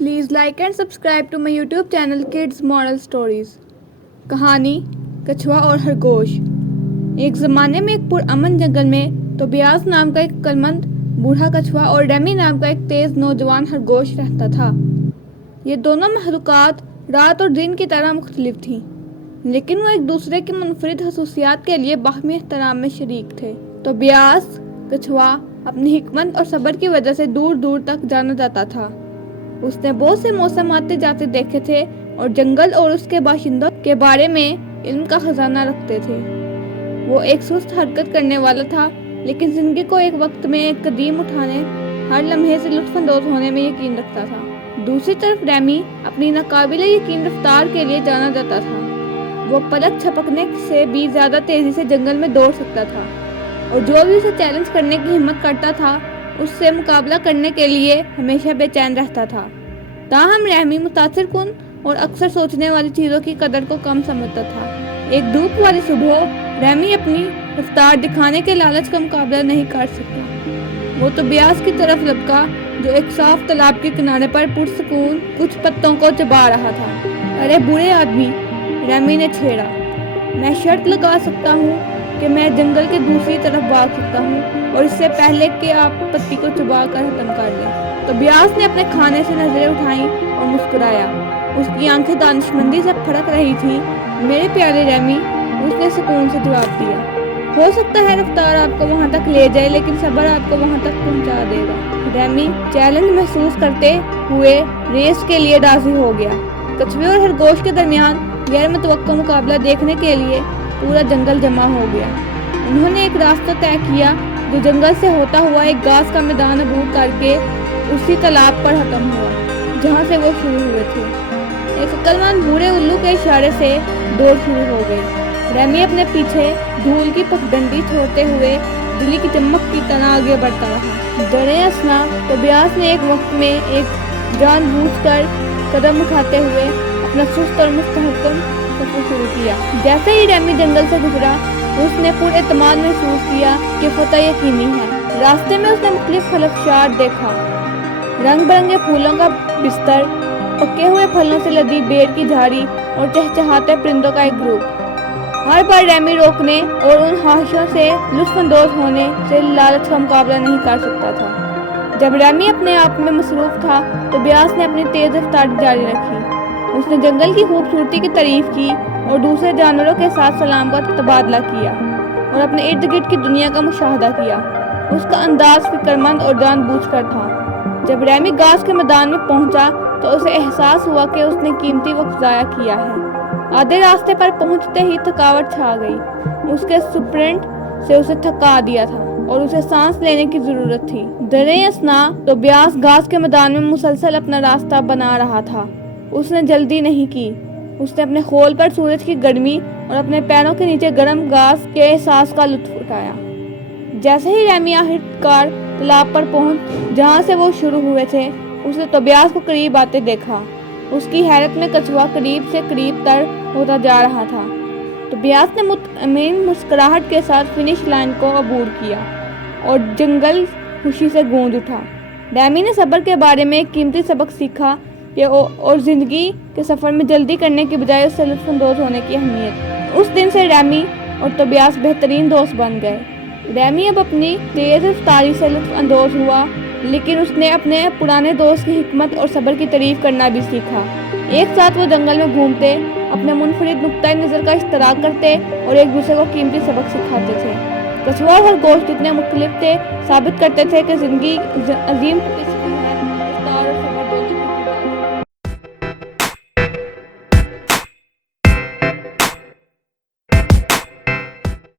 Please like and subscribe to my YouTube channel Kids Moral Stories. कहानी कछुआ और खरगोश। एक ज़माने में एक पुरअमन जंगल में तोबियास नाम का एक अक्लमंद बूढ़ा कछुआ और रेमी नाम का एक तेज़ नौजवान खरगोश रहता था। ये दोनों महलूकात रात और दिन की तरह मुख्तलिफ थीं, लेकिन वो एक दूसरे की मुनफरिद खसूसियात के लिए बाहमी एहतराम में शरीक थे। तोबियास कछुआ अपनी हिकमत और सब्र की वजह से दूर दूर तक जाना जाता था। उसने बहुत से मौसम आते जाते देखे थे और जंगल और उसके बाशिंदों के बारे में इल्म का खजाना रखते थे। वो एक सुस्त हरकत करने वाला था, लेकिन जिंदगी को एक वक्त में एक कदम उठाने, हर लम्हे से लुत्फानंदोज होने में यकीन रखता था। दूसरी तरफ रेमी अपनी नाकाबिले यकीन रफ्तार के लिए जाना जाता था। वो पलक झपकने से भी ज्यादा तेजी से जंगल में दौड़ सकता था और जो भी उसे चैलेंज करने की हिम्मत करता था उससे मुकाबला करने के लिए हमेशा बेचैन रहता था। ताहम रेमी मुतासिर कुन और अक्सर सोचने वाली चीज़ों की कदर को कम समझता था। एक धूप वाली सुबह रेमी अपनी रफ्तार दिखाने के लालच का मुकाबला नहीं कर सका। वो तोबियास की तरफ लपका जो एक साफ तालाब के किनारे पर पुरसकून कुछ पत्तों को चबा रहा था। अरे बुरे आदमी, रेमी ने छेड़ा, मैं शर्त लगा सकता हूँ कि मैं जंगल के दूसरी तरफ भाग सकता हूँ और इससे पहले कि आप पत्ती को चबा कर खत्म कर लें। तोबियास ने अपने खाने से नजरें उठाईं और मुस्कुराया। उसकी आंखें दानिशमंदी से फड़क रही थीं। मेरे प्यारे रेमी, उसने सुकून से जवाब दिया। हो सकता है रफ्तार आपको वहाँ तक ले जाए, लेकिन सब्र आपको वहाँ तक पहुँचा देगा। रेमी चैलेंज महसूस करते हुए रेस के लिए राजी हो गया। कछुए और खरगोश के दरमियान गैर मुतवक्का मुकाबला देखने के लिए पूरा जंगल जमा हो गया। उन्होंने एक रास्ता तय किया जो जंगल से होता हुआ एक घास का मैदान अबूर करके उसी तालाब पर खत्म हुआ जहाँ से वो शुरू हुए थे। एक अक्लमंद बूढ़े उल्लू के इशारे से दौड़ शुरू हो गई। रेमी अपने पीछे धूल की पगडंडी छोड़ते हुए बिजली की चमक की तरह आगे बढ़ता रहा। डरे असना तोबियास ने एक वक्त में एक जानबूझकर कदम उठाते हुए अपना सुस्त और मुस्तहकम सफर शुरू किया। जैसे ही रेमी जंगल से गुजरा, उसने पूरे एतमाद महसूस किया कि फतह यकीनी है। रास्ते में उसने मुख्तलिफ खलफशात देखा, रंग बिरंगे फूलों का बिस्तर, पके हुए फलों से लदी बेर की झाड़ी और चहचहाते परिंदों का एक ग्रुप। हर बार रेमी रोकने और उन ख्वाहिशों से लुत्फानंदोज होने से लालच का मुकाबला नहीं कर सकता था। जब रेमी अपने आप में मसरूफ था तो तोबियास ने अपनी तेज रफ्तार जारी रखी। उसने जंगल की खूबसूरती की तारीफ की और दूसरे जानवरों के साथ सलाम का तबादला किया और अपने इर्द गिर्द की दुनिया का मुशाहदा किया। उसका अंदाज फिक्रमंद और जानबूझकर था। जब रेमी घास के मैदान में पहुंचा तो उसे एहसास हुआ कि उसने कीमती वक्त ज़ाया किया है। आधे रास्ते पर पहुंचते ही थकावट छा गई। उसके स्प्रिंट से उसे थका दिया था और उसे सांस लेने की जरूरत थी। दरे असना तोबियास घास के मैदान में मुसलसल अपना रास्ता बना रहा था। उसने जल्दी नहीं की। उसने अपने खोल पर सूरज की गर्मी और अपने पैरों के नीचे गर्म घास के एहसास का लुत्फ उठाया। जैसे ही रेमी आखिरकार तालाब पर पहुंच जहां से वो शुरू हुए थे, उसने तोबियास को करीब आते देखा। उसकी हैरत में कछुआ करीब से करीब तर होता जा रहा था। तोबियास ने मुतमिन मुस्कुराहट के साथ फिनिश लाइन को अबूर किया और जंगल खुशी से गूंज उठा। रेमी ने सब्र के बारे में एक कीमती सबक सीखा और जिंदगी के सफर में जल्दी करने के बजाय उससे लुत्फानंदोज होने की अहमियत। उस दिन से रेमी और तोबियास बेहतरीन दोस्त बन गए। रेमी अब अपनी तेज रफ्तारी से लुत्फानंदोज हुआ, लेकिन उसने अपने पुराने दोस्त की हिकमत और सब्र की तारीफ करना भी सीखा। एक साथ वो जंगल में घूमते, अपने मुनफरिद नुक्ता नज़र का इश्तराक करते और एक दूसरे को कीमती सबक सिखाते थे। कछुआ और खरगोश जितने मुख्तलिफ थे, साबित करते थे कि जिंदगी अजीम